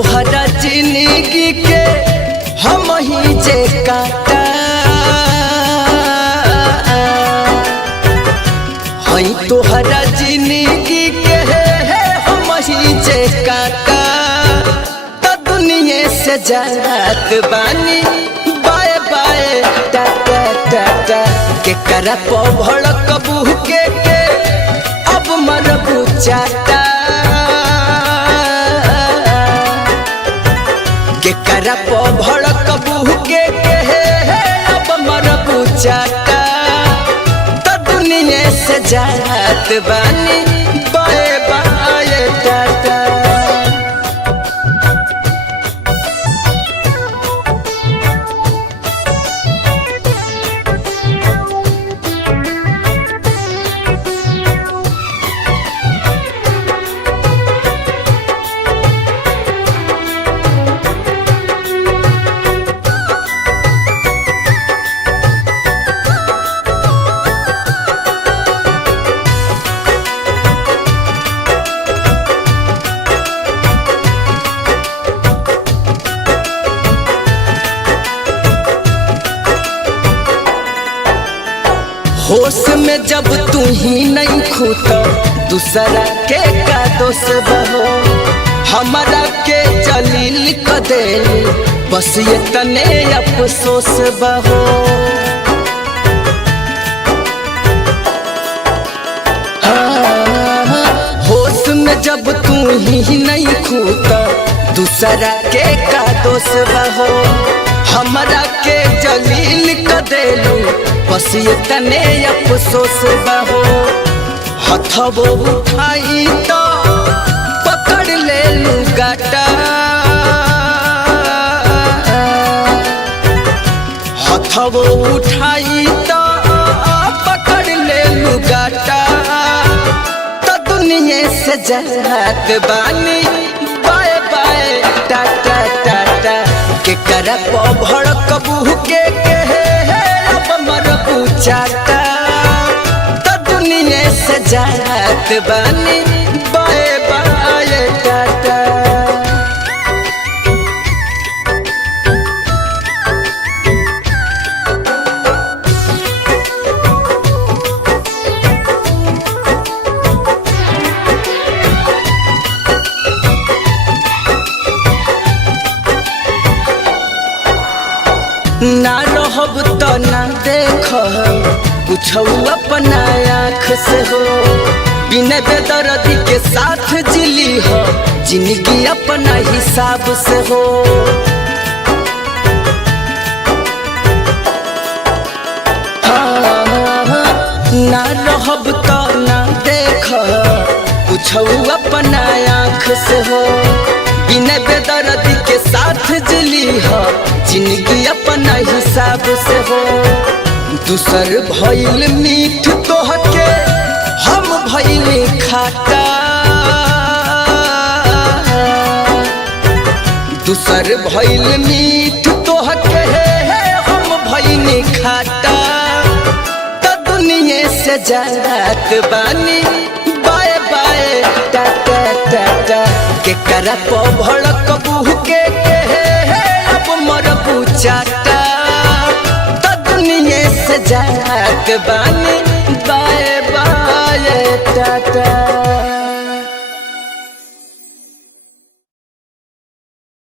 तोहरा जिंदगी के हम ही जे काटा हई तोहरा जिंदगी के हम ही जे काटा तो दुनिया से जात बानी बाय बाय टाटा टाटा के करा भड़कबू के अब मरबू चाटा के करा भड़कबू के अब मरबू चाटा तो दुनिया से जात बानी बाय बाय टाटा। होश में जब तू ही नहीं खूता दूसरा के का दोष बहो हमारा के जलील कदेल बस ये तने अफसोस बहो। होश में जब तू ही नहीं खूता दूसरा के का दोष बहो हमारा के जलील कदेलू बस ये तने अफसोस बहो। हथबो उठाई तो पकड़ ले लू गाटा हथबो उठाई तो पकड़ ले लू गाटा तो दुनिया से जात बानी बाय बाय टाटा टाटा के करा भड़कबू के चाटा तो दुनिया से जात बानी बाय बाय टाटा। ना रहब तो ना देख कुछ अपना आँख से हो बिना बेदर्दी के साथ जिली हो जिंदगी अपना हिसाब से हो। ना रहब तो ना देख कुछ अपना आँख से हो बिना बेदर्दी के साथ जिली हो जिंदगी अपना हिसाब से हो। दूसर भइल मीठ तोहके हम भइल खाटा दूसर भइल मीठ तोहके हम भइल खाटा तो दुनिया से जात बानी बाय बाय टाटा टाटा के करा भड़कबू के अब मरबू चाटा तो दुनिया से जात बानी बाय बाय टाटा।